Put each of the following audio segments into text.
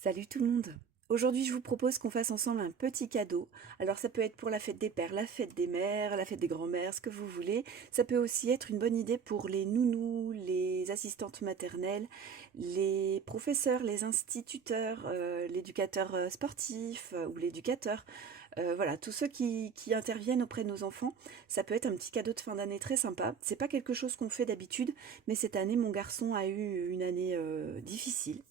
Salut tout le monde! Aujourd'hui, je vous propose qu'on fasse ensemble un petit cadeau. Alors, ça peut être pour la fête des pères, la fête des mères, la fête des grands-mères, ce que vous voulez. Ça peut aussi être une bonne idée pour les nounous, les assistantes maternelles, les professeurs, les instituteurs, l'éducateur sportif ou l'éducateur. Voilà, tous ceux qui interviennent auprès de nos enfants, ça peut être un petit cadeau de fin d'année très sympa. C'est pas quelque chose qu'on fait d'habitude, mais cette année, mon garçon a eu une année difficile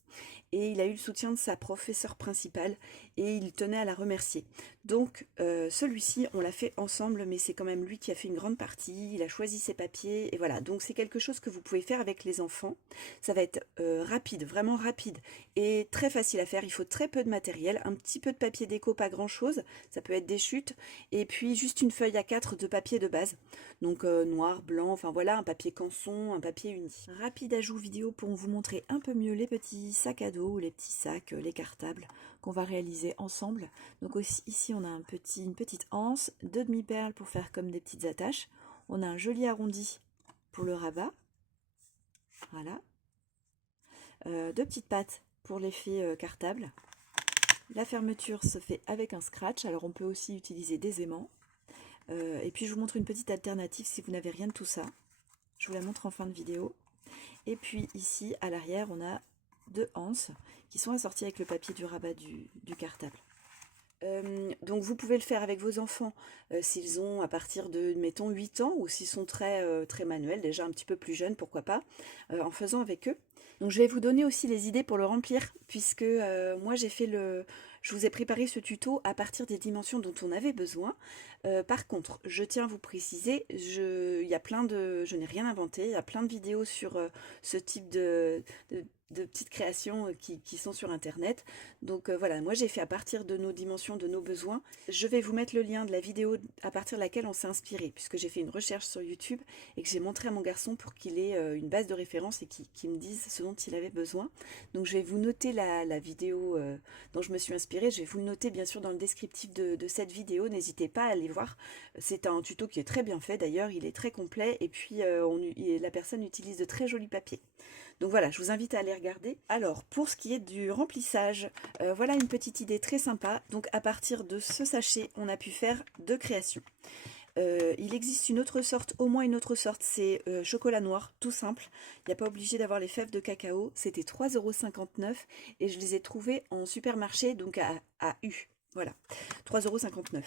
et il a eu le soutien de sa professeure principale et il tenait à la remercier. Donc celui-ci, on l'a fait ensemble, mais c'est quand même lui qui a fait une grande partie, il a choisi ses papiers, et voilà. Donc c'est quelque chose que vous pouvez faire avec les enfants. Ça va être rapide, vraiment rapide, et très facile à faire. Il faut très peu de matériel, un petit peu de papier déco, pas grand-chose, ça peut être des chutes, et puis juste une feuille A4 de papier de base. Donc noir, blanc, enfin voilà, un papier canson, un papier uni. Rapide ajout vidéo pour vous montrer un peu mieux les petits sacs à dos, les petits sacs, les cartables qu'on va réaliser ensemble. Donc aussi, ici on a une petite anse, deux demi-perles pour faire comme des petites attaches. On a un joli arrondi pour le rabat. Voilà. Deux petites pattes pour l'effet cartable. La fermeture se fait avec un scratch, alors on peut aussi utiliser des aimants. Et puis je vous montre une petite alternative si vous n'avez rien de tout ça. Je vous la montre en fin de vidéo. Et puis ici, à l'arrière, on a deux anses qui sont assorties avec le papier du rabat du cartable. Donc vous pouvez le faire avec vos enfants s'ils ont à partir de, mettons, 8 ans ou s'ils sont très manuels, déjà un petit peu plus jeunes, pourquoi pas, en faisant avec eux. Donc je vais vous donner aussi les idées pour le remplir, puisque moi je vous ai préparé ce tuto à partir des dimensions dont on avait besoin. Par contre, je tiens à vous préciser, je n'ai rien inventé, il y a plein de vidéos sur ce type de petites créations qui sont sur internet. Donc voilà, moi j'ai fait à partir de nos dimensions, de nos besoins. Je vais vous mettre le lien de la vidéo à partir de laquelle on s'est inspiré, puisque j'ai fait une recherche sur YouTube et que j'ai montré à mon garçon pour qu'il ait une base de référence et qu'il me dise ce dont il avait besoin. Donc je vais vous noter la vidéo dont je me suis inspirée, je vais vous le noter bien sûr dans le descriptif de cette vidéo, n'hésitez pas à aller voir. C'est un tuto qui est très bien fait d'ailleurs, il est très complet et puis la personne utilise de très jolis papiers. Donc voilà, je vous invite à aller regarder. Alors, pour ce qui est du remplissage, voilà une petite idée très sympa. Donc à partir de ce sachet, on a pu faire deux créations. Il existe une autre sorte, au moins une autre sorte, c'est chocolat noir, tout simple. Il n'y a pas obligé d'avoir les fèves de cacao. C'était 3,59 € et je les ai trouvés en supermarché, donc à U. Voilà, 3,59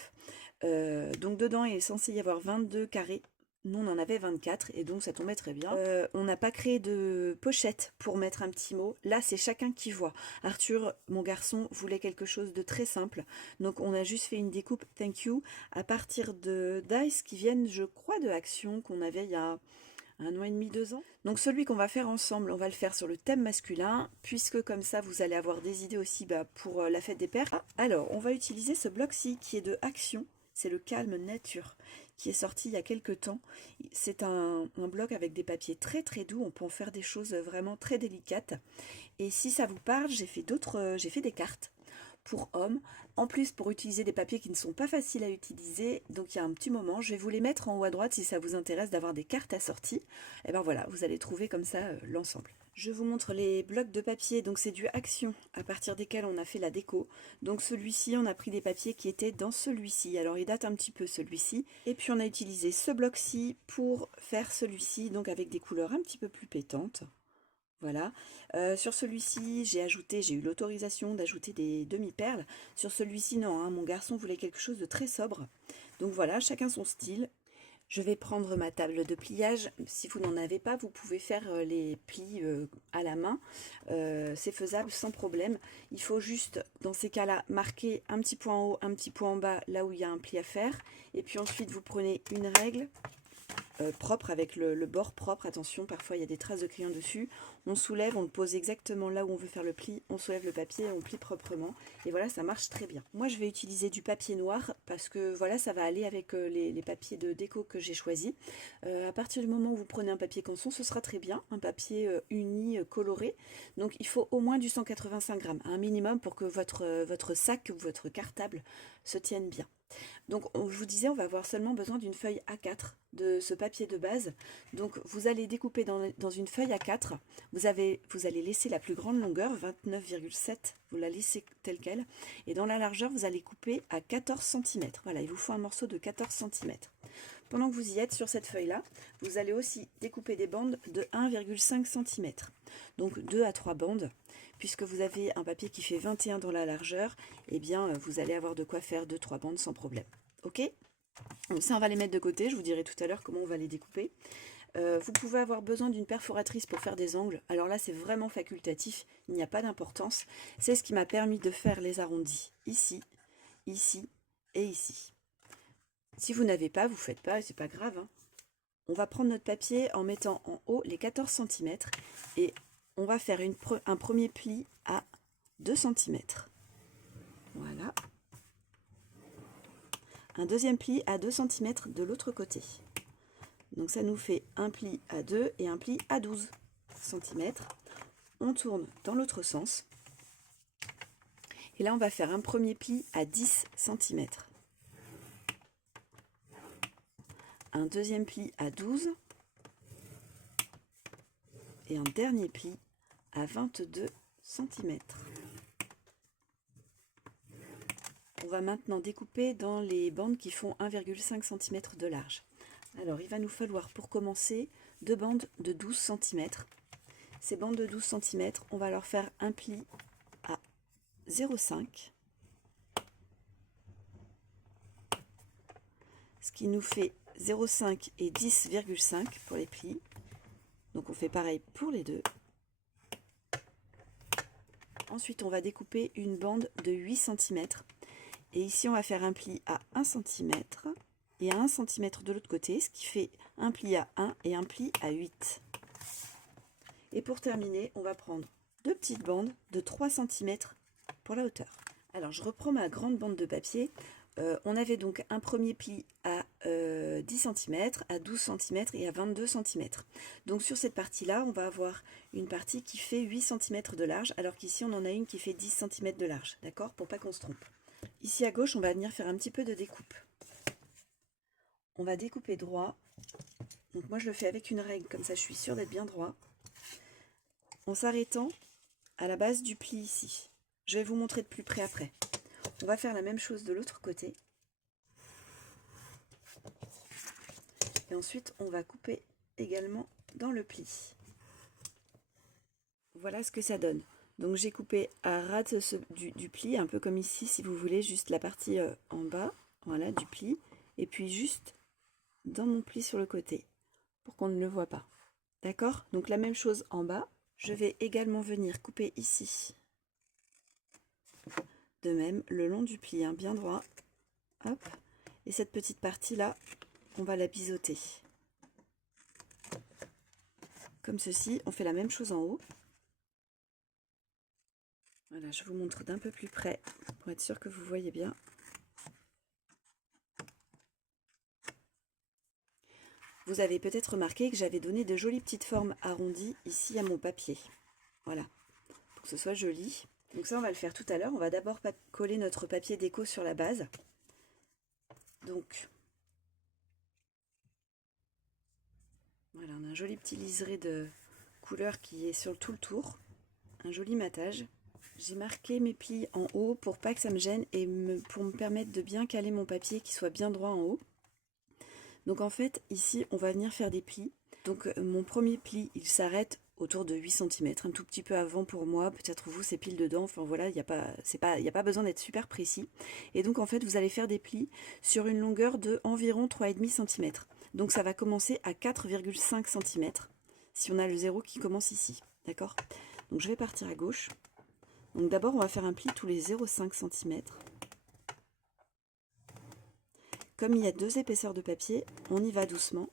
€. Donc dedans, il est censé y avoir 22 carrés. Nous, on en avait 24 et donc ça tombait très bien. On n'a pas créé de pochette pour mettre un petit mot. Là, c'est chacun qui voit. Arthur, mon garçon, voulait quelque chose de très simple. Donc, on a juste fait une découpe thank you à partir de dice qui viennent, je crois, de Action qu'on avait il y a 1 an et demi, 2 ans. Donc celui qu'on va faire ensemble, on va le faire sur le thème masculin, puisque comme ça, vous allez avoir des idées aussi pour la fête des pères. Alors, on va utiliser ce bloc-ci qui est de Action. C'est le Calme Nature qui est sorti il y a quelques temps. C'est un bloc avec des papiers très très doux. On peut en faire des choses vraiment très délicates. Et si ça vous parle, j'ai fait des cartes pour hommes. En plus, pour utiliser des papiers qui ne sont pas faciles à utiliser, donc il y a un petit moment, je vais vous les mettre en haut à droite si ça vous intéresse d'avoir des cartes assorties. Et ben voilà, vous allez trouver comme ça l'ensemble. Je vous montre les blocs de papier, donc c'est du Action à partir desquels on a fait la déco. Donc celui-ci, on a pris des papiers qui étaient dans celui-ci. Alors il date un petit peu celui-ci. Et puis on a utilisé ce bloc-ci pour faire celui-ci, donc avec des couleurs un petit peu plus pétantes. Voilà. Sur celui-ci, j'ai eu l'autorisation d'ajouter des demi-perles. Sur celui-ci, non, hein, mon garçon voulait quelque chose de très sobre. Donc voilà, chacun son style. Je vais prendre ma table de pliage. Si vous n'en avez pas, vous pouvez faire les plis à la main. C'est faisable sans problème. Il faut juste, dans ces cas-là, marquer un petit point en haut, un petit point en bas, là où il y a un pli à faire. Et puis ensuite, vous prenez une règle propre avec le bord propre. Attention, parfois il y a des traces de crayon dessus. On soulève, on le pose exactement là où on veut faire le pli. On soulève le papier et on plie proprement. Et voilà, ça marche très bien. Moi, je vais utiliser du papier noir parce que voilà, ça va aller avec les papiers de déco que j'ai choisis. À partir du moment où vous prenez un papier canson, ce sera très bien. Un papier uni, coloré. Donc, il faut au moins du 185 grammes, un minimum pour que votre sac ou votre cartable se tienne bien. Donc, je vous disais, on va avoir seulement besoin d'une feuille A4 de ce papier de base. Donc, vous allez découper dans une feuille A4. vous allez laisser la plus grande longueur, 29,7, vous la laissez telle quelle. Et dans la largeur, vous allez couper à 14 cm. Voilà, il vous faut un morceau de 14 cm. Pendant que vous y êtes sur cette feuille-là, vous allez aussi découper des bandes de 1,5 cm. Donc 2 à 3 bandes. Puisque vous avez un papier qui fait 21 dans la largeur, eh bien vous allez avoir de quoi faire 2-3 bandes sans problème. Ok? Donc ça, on va les mettre de côté. Je vous dirai tout à l'heure comment on va les découper. Vous pouvez avoir besoin d'une perforatrice pour faire des angles. Alors là, c'est vraiment facultatif. Il n'y a pas d'importance. C'est ce qui m'a permis de faire les arrondis ici, ici et ici. Si vous n'avez pas, vous ne faites pas, c'est pas grave. Hein. On va prendre notre papier en mettant en haut les 14 cm et on va faire un premier pli à 2 cm. Voilà. Un deuxième pli à 2 cm de l'autre côté. Donc ça nous fait un pli à 2 et un pli à 12 cm. On tourne dans l'autre sens. Et là, on va faire un premier pli à 10 cm. Un deuxième pli à 12 et un dernier pli à 22 cm. On va maintenant découper dans les bandes qui font 1,5 cm de large. Alors, il va nous falloir pour commencer 2 bandes de 12 cm. Ces bandes de 12 cm, on va leur faire un pli à 0,5. Ce qui nous fait 0,5 et 10,5 pour les plis. Donc on fait pareil pour les deux. Ensuite, on va découper une bande de 8 cm. Et ici, on va faire un pli à 1 cm et à 1 cm de l'autre côté, ce qui fait un pli à 1 et un pli à 8. Et pour terminer, on va prendre 2 petites bandes de 3 cm pour la hauteur. Alors, je reprends ma grande bande de papier. On avait donc un premier pli à 10 cm, à 12 cm et à 22 cm. Donc sur cette partie-là, on va avoir une partie qui fait 8 cm de large, alors qu'ici on en a une qui fait 10 cm de large, d'accord? Pour pas qu'on se trompe. Ici à gauche, on va venir faire un petit peu de découpe. On va découper droit. Donc moi je le fais avec une règle, comme ça je suis sûre d'être bien droit. En s'arrêtant à la base du pli ici. Je vais vous montrer de plus près après. On va faire la même chose de l'autre côté. Et ensuite, on va couper également dans le pli. Voilà ce que ça donne. Donc j'ai coupé à ras du pli, un peu comme ici, si vous voulez, juste la partie en bas, voilà, du pli. Et puis juste dans mon pli sur le côté, pour qu'on ne le voit pas. D'accord? Donc la même chose en bas. Je vais également venir couper ici. De même, le long du pli, hein, bien droit. Hop. Et cette petite partie-là, on va la biseauter. Comme ceci, on fait la même chose en haut. Voilà, je vous montre d'un peu plus près pour être sûr que vous voyez bien. Vous avez peut-être remarqué que j'avais donné de jolies petites formes arrondies ici à mon papier. Voilà, pour que ce soit joli. Donc ça, on va le faire tout à l'heure. On va d'abord coller notre papier déco sur la base. Donc, voilà, on a un joli petit liseré de couleur qui est sur tout le tour. Un joli matage. J'ai marqué mes plis en haut pour pas que ça me gêne et pour me permettre de bien caler mon papier qui soit bien droit en haut. Donc en fait, ici, on va venir faire des plis. Donc mon premier pli, il s'arrête autour de 8 cm, un tout petit peu avant pour moi, peut-être vous c'est pile dedans, enfin voilà, il n'y a pas besoin d'être super précis. Et donc en fait, vous allez faire des plis sur une longueur de environ 3,5 cm. Donc ça va commencer à 4,5 cm, si on a le 0 qui commence ici, d'accord? Donc je vais partir à gauche. Donc d'abord, on va faire un pli tous les 0,5 cm. Comme il y a 2 épaisseurs de papier, on y va doucement.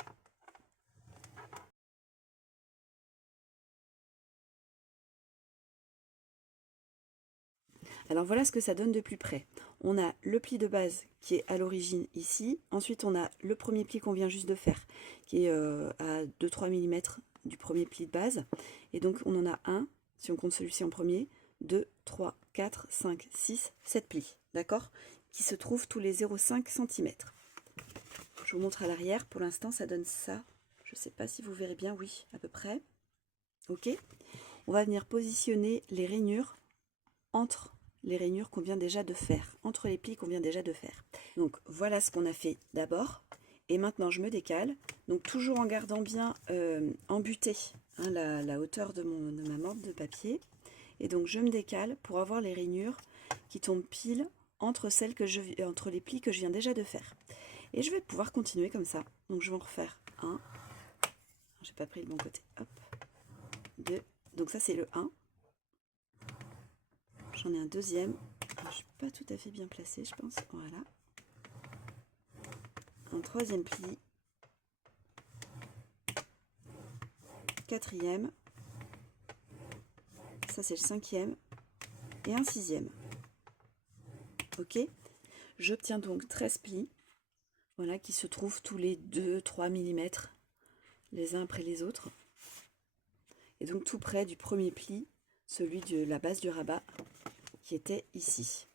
Alors voilà ce que ça donne de plus près. On a le pli de base qui est à l'origine ici. Ensuite, on a le premier pli qu'on vient juste de faire, qui est à 2-3 mm du premier pli de base. Et donc, on en a un, si on compte celui-ci en premier, 2, 3, 4, 5, 6, 7 plis, d'accord? Qui se trouvent tous les 0,5 cm. Je vous montre à l'arrière. Pour l'instant, ça donne ça. Je ne sais pas si vous verrez bien, oui, à peu près. Ok, on va venir positionner les rainures entre les rainures qu'on vient déjà de faire, entre les plis qu'on vient déjà de faire. Donc voilà ce qu'on a fait d'abord. Et maintenant je me décale, donc toujours en gardant bien embuté hein, la hauteur de ma morte de papier. Et donc je me décale pour avoir les rainures qui tombent pile entre entre les plis que je viens déjà de faire. Et je vais pouvoir continuer comme ça. Donc je vais en refaire un. J'ai pas pris le bon côté. Hop. 2. Donc ça c'est le 1. J'en ai un deuxième. Alors, je suis pas tout à fait bien placée, je pense. Voilà. Un troisième pli. Quatrième. Ça c'est le cinquième. Et un sixième. Ok. J'obtiens donc 13 plis. Voilà, qui se trouvent tous les 2-3 mm les uns après les autres. Et donc tout près du premier pli, celui de la base du rabat, qui était ici.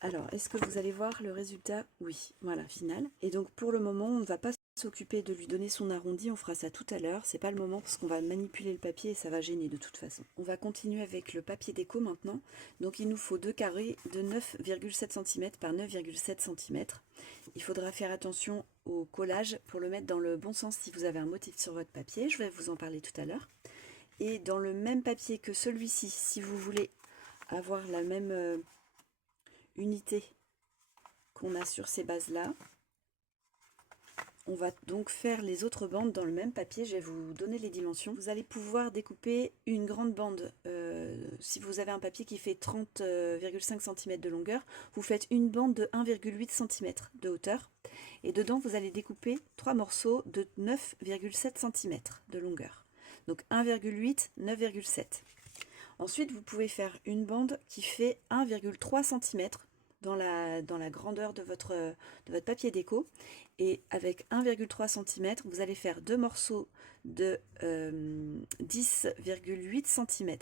Alors, est-ce que vous allez voir le résultat? Oui, voilà, final. Et donc pour le moment, on ne va pas s'occuper de lui donner son arrondi, on fera ça tout à l'heure. C'est pas le moment parce qu'on va manipuler le papier et ça va gêner de toute façon. On va continuer avec le papier déco maintenant. Donc il nous faut 2 carrés de 9,7 cm par 9,7 cm. Il faudra faire attention au collage pour le mettre dans le bon sens si vous avez un motif sur votre papier. Je vais vous en parler tout à l'heure. Et dans le même papier que celui-ci, si vous voulez avoir la même unité qu'on a sur ces bases-là, on va donc faire les autres bandes dans le même papier. Je vais vous donner les dimensions. Vous allez pouvoir découper une grande bande. Si vous avez un papier qui fait 30,5 cm de longueur, vous faites une bande de 1,8 cm de hauteur. Et dedans, vous allez découper 3 morceaux de 9,7 cm de longueur. Donc 1,8, 9,7. Ensuite, vous pouvez faire une bande qui fait 1,3 cm dans la grandeur de votre papier déco. Et avec 1,3 cm, vous allez faire deux morceaux de 10,8 cm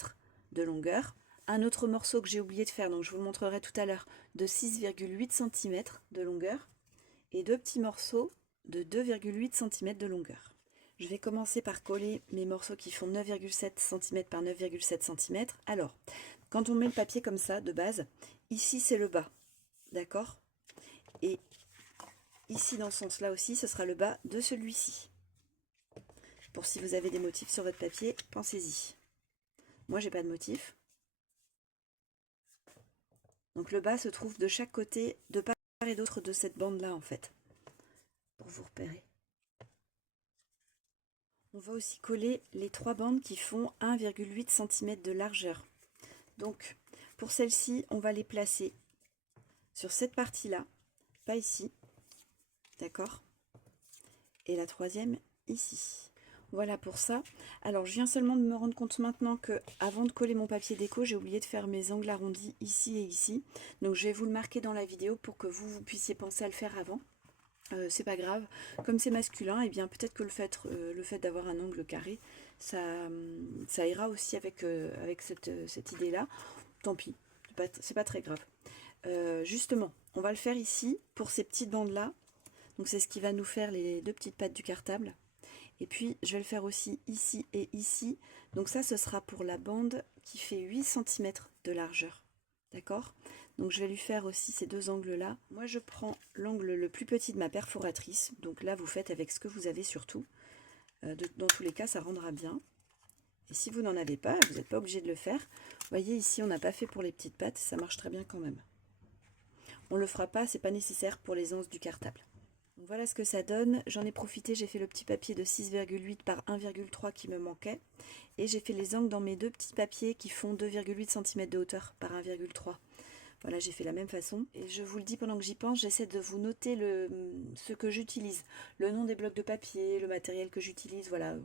de longueur. Un autre morceau que j'ai oublié de faire, donc je vous le montrerai tout à l'heure, de 6,8 cm de longueur. Et deux petits morceaux de 2,8 cm de longueur. Je vais commencer par coller mes morceaux qui font 9,7 cm par 9,7 cm. Alors, quand on met le papier comme ça, de base, ici c'est le bas, d'accord? Et ici, dans ce sens-là aussi, ce sera le bas de celui-ci. Pour si vous avez des motifs sur votre papier, pensez-y. Moi, j'ai pas de motif. Donc le bas se trouve de chaque côté, de part et d'autre de cette bande-là, en fait, pour vous repérer. On va aussi coller les trois bandes qui font 1,8 cm de largeur. Donc, pour celle-ci, on va les placer sur cette partie-là, pas ici, d'accord? Et la troisième, ici. Voilà pour ça. Alors, je viens seulement de me rendre compte maintenant que, avant de coller mon papier déco, j'ai oublié de faire mes angles arrondis ici et ici. Donc, je vais vous le marquer dans la vidéo pour que vous puissiez penser à le faire avant. C'est pas grave, comme c'est masculin, et eh bien peut-être que le fait d'avoir un angle carré, ça ira aussi avec cette idée-là. Tant pis, c'est pas très grave. Justement, on va le faire ici pour ces petites bandes-là. Donc c'est ce qui va nous faire les deux petites pattes du cartable. Et puis je vais le faire aussi ici et ici. Donc ça, ce sera pour la bande qui fait 8 cm de largeur. D'accord? Donc je vais lui faire aussi ces deux angles-là. Moi je prends l'angle le plus petit de ma perforatrice. Donc là vous faites avec ce que vous avez surtout. Dans tous les cas ça rendra bien. Et si vous n'en avez pas, vous n'êtes pas obligé de le faire. Vous voyez ici on n'a pas fait pour les petites pattes, ça marche très bien quand même. On ne le fera pas, c'est pas nécessaire pour les anses du cartable. Donc voilà ce que ça donne. J'en ai profité, j'ai fait le petit papier de 6,8 par 1,3 qui me manquait. Et j'ai fait les angles dans mes deux petits papiers qui font 2,8 cm de hauteur par 1,3. Voilà, j'ai fait la même façon. Et je vous le dis pendant que j'y pense, j'essaie de vous noter ce que j'utilise. Le nom des blocs de papier, le matériel que j'utilise, voilà,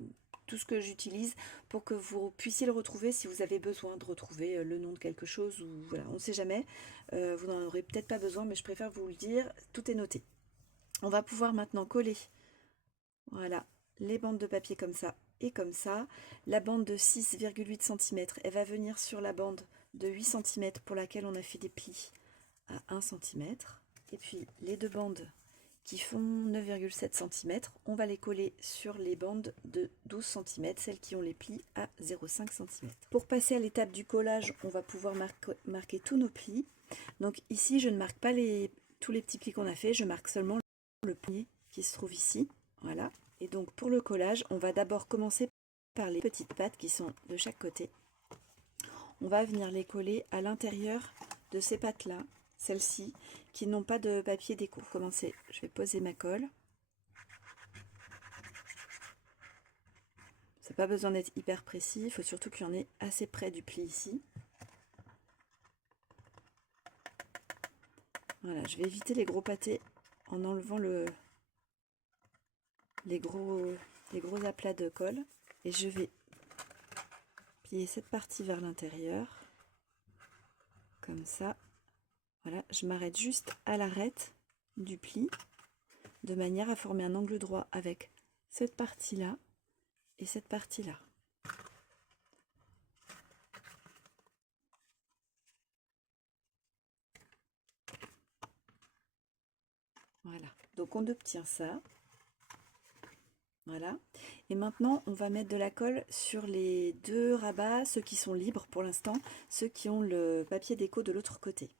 tout ce que j'utilise pour que vous puissiez le retrouver si vous avez besoin de retrouver le nom de quelque chose. Ou voilà, on ne sait jamais. Vous n'en aurez peut-être pas besoin, mais je préfère vous le dire. Tout est noté. On va pouvoir maintenant coller, voilà, les bandes de papier comme ça et comme ça. La bande de 6,8 cm, elle va venir sur la bande de 8 cm pour laquelle on a fait des plis à 1 cm. Et puis les deux bandes qui font 9,7 cm. On va les coller sur les bandes de 12 cm, celles qui ont les plis à 0,5 cm. Pour passer à l'étape du collage, on va pouvoir marquer tous nos plis. Donc ici, je ne marque pas tous les petits plis qu'on a fait, je marque seulement le premier qui se trouve ici. Voilà. Et donc pour le collage, on va d'abord commencer par les petites pattes qui sont de chaque côté. On va venir les coller à l'intérieur de ces pattes-là, celles-ci, qui n'ont pas de papier déco. Pour commencer, je vais poser ma colle. Ça n'a pas besoin d'être hyper précis, il faut surtout qu'il y en ait assez près du pli ici. Voilà, je vais éviter les gros pâtés en enlevant les gros aplats de colle. Et je vais plier cette partie vers l'intérieur, comme ça. Voilà, je m'arrête juste à l'arête du pli, de manière à former un angle droit avec cette partie-là et cette partie-là. Voilà, donc on obtient ça. Voilà, et maintenant on va mettre de la colle sur les deux rabats, ceux qui sont libres pour l'instant, ceux qui ont le papier déco de l'autre côté.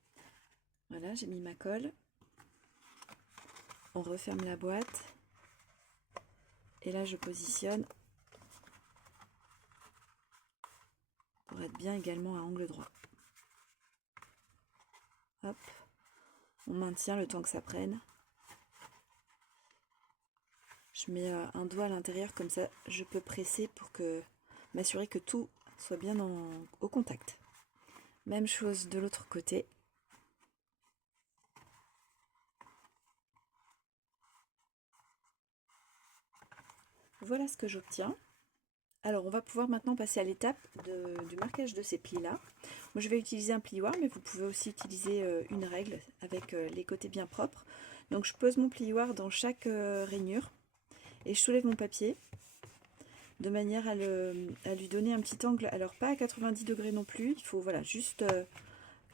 Voilà, j'ai mis ma colle. On referme la boîte. Et là, je positionne pour être bien également à angle droit. Hop, on maintient le temps que ça prenne. Je mets un doigt à l'intérieur, comme ça je peux presser pour m'assurer que tout soit bien au contact. Même chose de l'autre côté. Voilà ce que j'obtiens. Alors on va pouvoir maintenant passer à l'étape du marquage de ces plis-là. Moi je vais utiliser un plioir, mais vous pouvez aussi utiliser une règle avec les côtés bien propres. Donc je pose mon plioir dans chaque rainure et je soulève mon papier de manière à lui donner un petit angle. Alors pas à 90 degrés non plus, il faut voilà, juste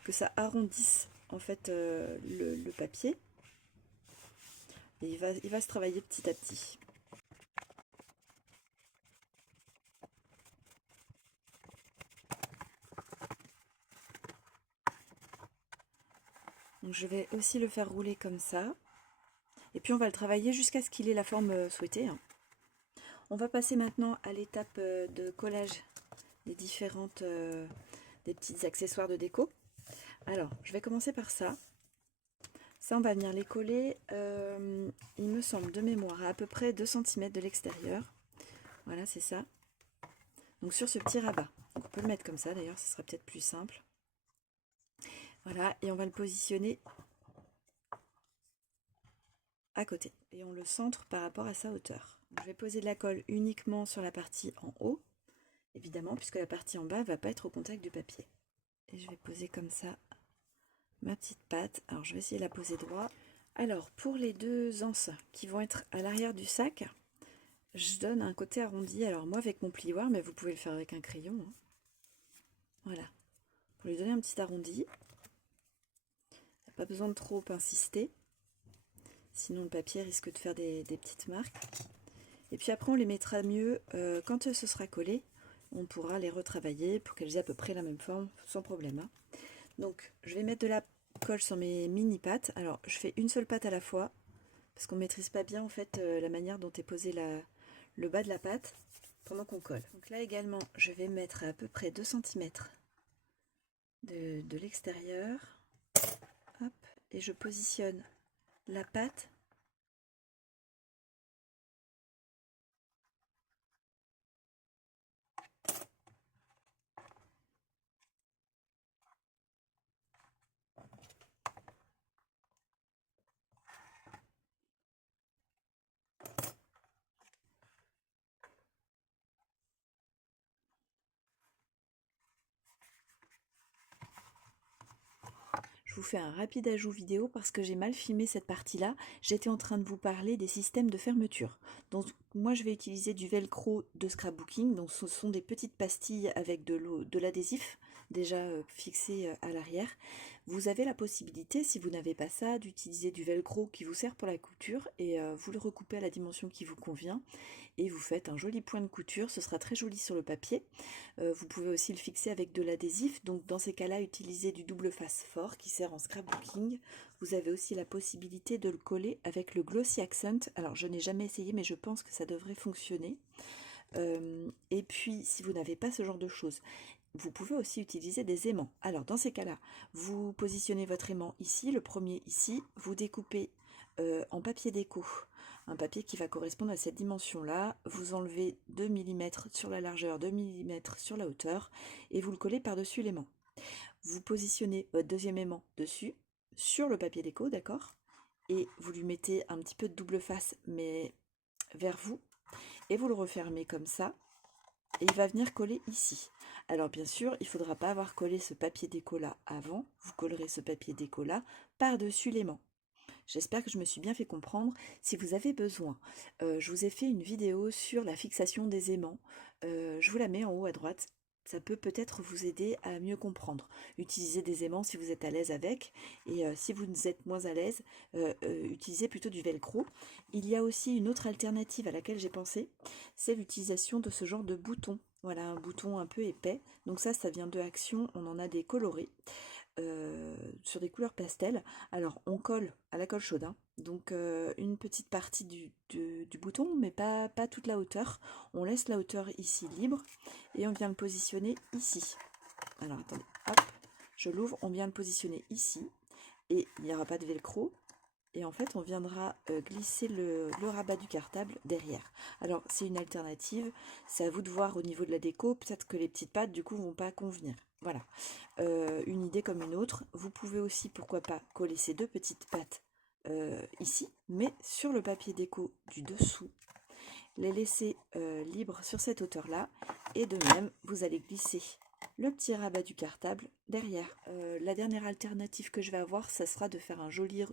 que ça arrondisse en fait le papier. Et il va se travailler petit à petit. Donc je vais aussi le faire rouler comme ça. Et puis on va le travailler jusqu'à ce qu'il ait la forme souhaitée. On va passer maintenant à l'étape de collage des des petits accessoires de déco. Alors, je vais commencer par ça. Ça, on va venir les coller, il me semble, de mémoire, à peu près 2 cm de l'extérieur. Voilà, c'est ça. Donc sur ce petit rabat. Donc, on peut le mettre comme ça, d'ailleurs, ce sera peut-être plus simple. Voilà, et on va le positionner à côté. Et on le centre par rapport à sa hauteur. Donc, je vais poser de la colle uniquement sur la partie en haut, évidemment, puisque la partie en bas ne va pas être au contact du papier. Et je vais poser comme ça ma petite patte. Alors je vais essayer de la poser droit. Alors pour les deux anses qui vont être à l'arrière du sac, je donne un côté arrondi. Alors moi avec mon plioir, mais vous pouvez le faire avec un crayon. Hein. Voilà. Pour lui donner un petit arrondi. Pas besoin de trop insister. Sinon le papier risque de faire des petites marques. Et puis après on les mettra mieux quand ce sera collé. On pourra les retravailler pour qu'elles aient à peu près la même forme sans problème. Hein. Donc je vais mettre de la colle sur mes mini pattes. Alors je fais une seule patte à la fois parce qu'on ne maîtrise pas bien en fait la manière dont est posé le bas de la patte pendant qu'on colle. Donc là également je vais mettre à peu près 2 cm de l'extérieur. Hop, et je positionne la patte Je vous fais un rapide ajout vidéo parce que j'ai mal filmé cette partie-là. J'étais en train de vous parler des systèmes de fermeture. Donc moi je vais utiliser du velcro de scrapbooking. Donc ce sont des petites pastilles avec de l'adhésif déjà fixé à l'arrière. Vous avez la possibilité, si vous n'avez pas ça, d'utiliser du velcro qui vous sert pour la couture et vous le recoupez à la dimension qui vous convient et vous faites un joli point de couture, ce sera très joli sur le papier. Vous pouvez aussi le fixer avec de l'adhésif, donc dans ces cas-là, utilisez du double face fort qui sert en scrapbooking. Vous avez aussi la possibilité de le coller avec le Glossy Accent. Alors je n'ai jamais essayé, mais je pense que ça devrait fonctionner. Et puis, si vous n'avez pas ce genre de choses, vous pouvez aussi utiliser des aimants. Alors dans ces cas-là, vous positionnez votre aimant ici, le premier ici, vous découpez en papier déco, un papier qui va correspondre à cette dimension-là, vous enlevez 2 mm sur la largeur, 2 mm sur la hauteur, et vous le collez par-dessus l'aimant. Vous positionnez votre deuxième aimant dessus, sur le papier déco, d'accord, et vous lui mettez un petit peu de double face, mais vers vous, et vous le refermez comme ça, et il va venir coller ici. Alors bien sûr, il ne faudra pas avoir collé ce papier déco là avant, vous collerez ce papier déco là par-dessus l'aimant. J'espère que je me suis bien fait comprendre. Si vous avez besoin, je vous ai fait une vidéo sur la fixation des aimants. Je vous la mets en haut à droite. Ça peut peut-être vous aider à mieux comprendre. Utilisez des aimants si vous êtes à l'aise avec. Et si vous êtes moins à l'aise, utilisez plutôt du velcro. Il y a aussi une autre alternative à laquelle j'ai pensé. C'est l'utilisation de ce genre de bouton. Voilà, un bouton un peu épais. Donc ça vient de Action. On en a des colorés. Sur des couleurs pastel. Alors on colle à la colle chaude, hein. Donc une petite partie du bouton, mais pas toute la hauteur. On laisse la hauteur ici libre et on vient le positionner ici. Alors attendez, hop, je l'ouvre, on vient le positionner ici et il n'y aura pas de velcro. Et en fait, on viendra glisser le rabat du cartable derrière. Alors, c'est une alternative. C'est à vous de voir au niveau de la déco. Peut-être que les petites pattes, du coup, vont pas convenir. Voilà. Une idée comme une autre. Vous pouvez aussi, pourquoi pas, coller ces deux petites pattes ici, mais sur le papier déco du dessous. Les laisser libres sur cette hauteur-là. Et de même, vous allez glisser le petit rabat du cartable derrière. La dernière alternative que je vais avoir, ça sera de faire un joli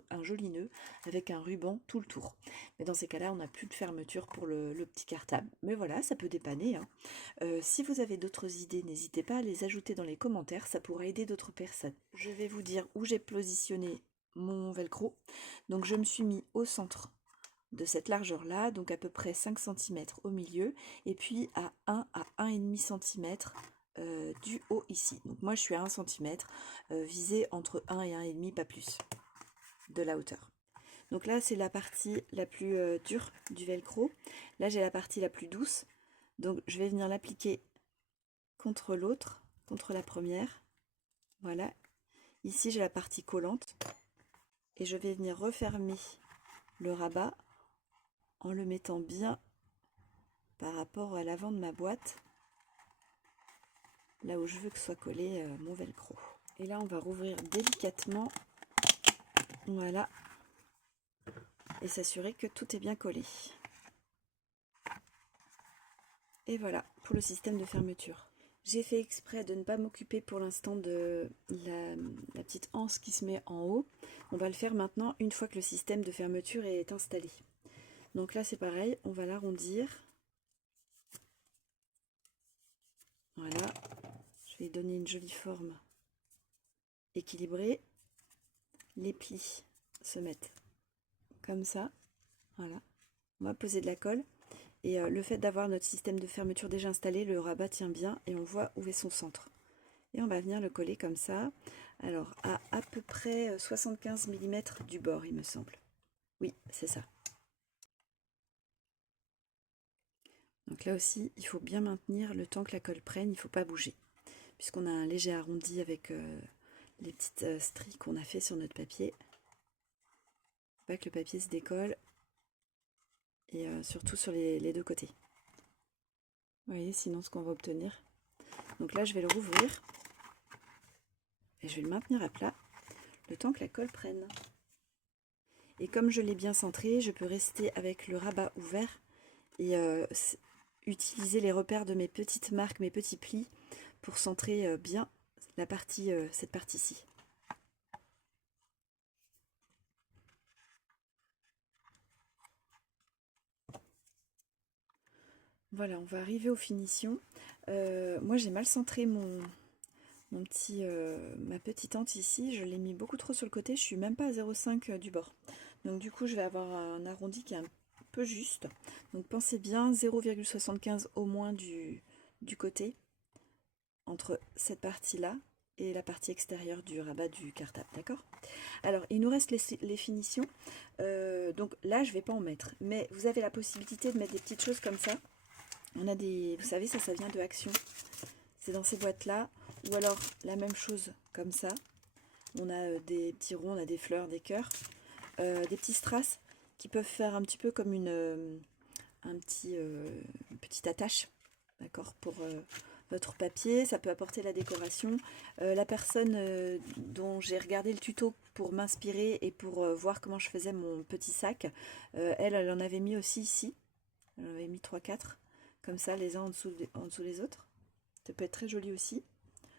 nœud avec un ruban tout le tour. Mais dans ces cas-là, on n'a plus de fermeture pour le petit cartable. Mais voilà, ça peut dépanner, hein. Si vous avez d'autres idées, n'hésitez pas à les ajouter dans les commentaires, ça pourra aider d'autres personnes. Je vais vous dire où j'ai positionné mon velcro. Donc je me suis mis au centre de cette largeur-là, donc à peu près 5 cm au milieu, et puis à 1 à 1,5 cm du haut ici. Donc moi je suis à 1 cm, visé entre 1 et 1,5, pas plus, de la hauteur. Donc là c'est la partie la plus dure du velcro. Là j'ai la partie la plus douce. Donc je vais venir l'appliquer contre l'autre, contre la première. Voilà. Ici j'ai la partie collante. Et je vais venir refermer le rabat en le mettant bien par rapport à l'avant de ma boîte, là où je veux que soit collé mon velcro. Et là on va rouvrir délicatement, voilà, et s'assurer que tout est bien collé. Et voilà pour le système de fermeture. J'ai fait exprès de ne pas m'occuper pour l'instant de la petite anse qui se met en haut. On va le faire maintenant une fois que le système de fermeture est installé. Donc là c'est pareil, on va l'arrondir. Voilà, je vais donner une jolie forme équilibrée. Les plis se mettent comme ça. Voilà, on va poser de la colle. Et le fait d'avoir notre système de fermeture déjà installé, le rabat tient bien et on voit où est son centre. Et on va venir le coller comme ça. Alors à peu près 75 mm du bord, il me semble. Oui, c'est ça. Donc là aussi, il faut bien maintenir le temps que la colle prenne, il ne faut pas bouger. Puisqu'on a un léger arrondi avec les petites stries qu'on a fait sur notre papier. Pas que le papier se décolle. Et surtout sur les deux côtés. Vous voyez, sinon ce qu'on va obtenir. Donc là, je vais le rouvrir. Et je vais le maintenir à plat le temps que la colle prenne. Et comme je l'ai bien centré, je peux rester avec le rabat ouvert et utiliser les repères de mes petites marques, mes petits plis, pour centrer bien la partie, cette partie-ci. Voilà, on va arriver aux finitions. Moi, j'ai mal centré ma petite tente ici, je l'ai mis beaucoup trop sur le côté, je suis même pas à 0,5 du bord. Donc du coup, je vais avoir un arrondi qui est un peu juste. Donc pensez bien 0,75 au moins du côté, entre cette partie-là et la partie extérieure du rabat du cartable, d'accord? Alors, il nous reste les finitions. Donc là, je ne vais pas en mettre, mais vous avez la possibilité de mettre des petites choses comme ça. On a des, vous savez, ça vient de Action. C'est dans ces boîtes-là. Ou alors la même chose comme ça. On a des petits ronds, on a des fleurs, des cœurs, des petits strass qui peuvent faire un petit peu comme une petite attache, d'accord, pour votre papier. Ça peut apporter la décoration. La personne dont j'ai regardé le tuto pour m'inspirer et pour voir comment je faisais mon petit sac, elle en avait mis aussi ici. Elle en avait mis 3-4, comme ça, les uns en dessous des autres. Ça peut être très joli aussi,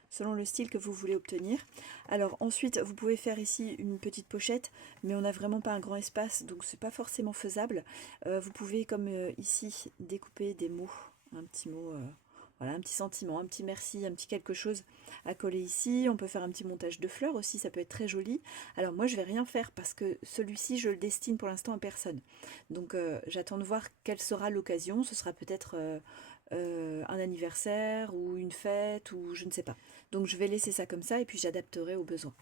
selon le style que vous voulez obtenir. Alors ensuite, vous pouvez faire ici une petite pochette, mais on n'a vraiment pas un grand espace, donc c'est pas forcément faisable. Vous pouvez, comme ici, découper des mots, un petit mot, voilà, un petit sentiment, un petit merci, un petit quelque chose à coller ici. On peut faire un petit montage de fleurs aussi, ça peut être très joli. Alors moi, je vais rien faire parce que celui-ci, je le destine pour l'instant à personne. Donc j'attends de voir quelle sera l'occasion. Ce sera peut-être un anniversaire ou une fête ou je ne sais pas. Donc je vais laisser ça comme ça et puis j'adapterai aux besoins.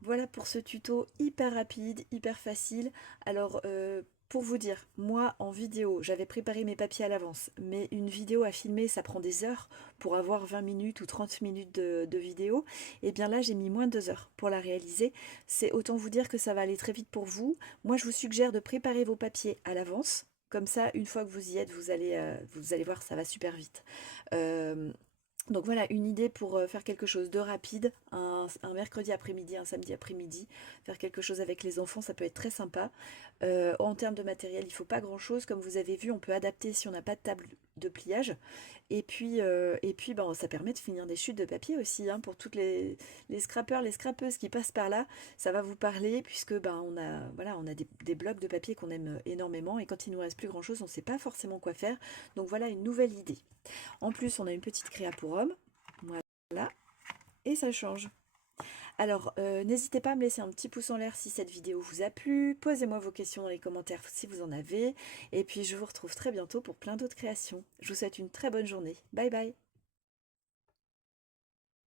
Voilà pour ce tuto hyper rapide, hyper facile. Alors pour vous dire, moi en vidéo, j'avais préparé mes papiers à l'avance, mais une vidéo à filmer, ça prend des heures pour avoir 20 minutes ou 30 minutes de vidéo. Et bien là, j'ai mis moins de 2 heures pour la réaliser. C'est autant vous dire que ça va aller très vite pour vous. Moi, je vous suggère de préparer vos papiers à l'avance. Comme ça, une fois que vous y êtes, vous allez voir, ça va super vite. Euh, donc voilà, une idée pour faire quelque chose de rapide, un mercredi après-midi, un samedi après-midi, faire quelque chose avec les enfants, ça peut être très sympa. En termes de matériel, il ne faut pas grand-chose. Comme vous avez vu, on peut adapter si on n'a pas de table de pliage. Et puis ben, ça permet de finir des chutes de papier aussi, hein, pour toutes les scrappeurs, les scrappeuses qui passent par là. Ça va vous parler puisque ben, on a des blocs de papier qu'on aime énormément et quand il nous reste plus grand-chose, on ne sait pas forcément quoi faire. Donc voilà une nouvelle idée. En plus, on a une petite créa pour hommes. Voilà. Et ça change. Alors, n'hésitez pas à me laisser un petit pouce en l'air si cette vidéo vous a plu. Posez-moi vos questions dans les commentaires si vous en avez. Et puis, je vous retrouve très bientôt pour plein d'autres créations. Je vous souhaite une très bonne journée. Bye bye.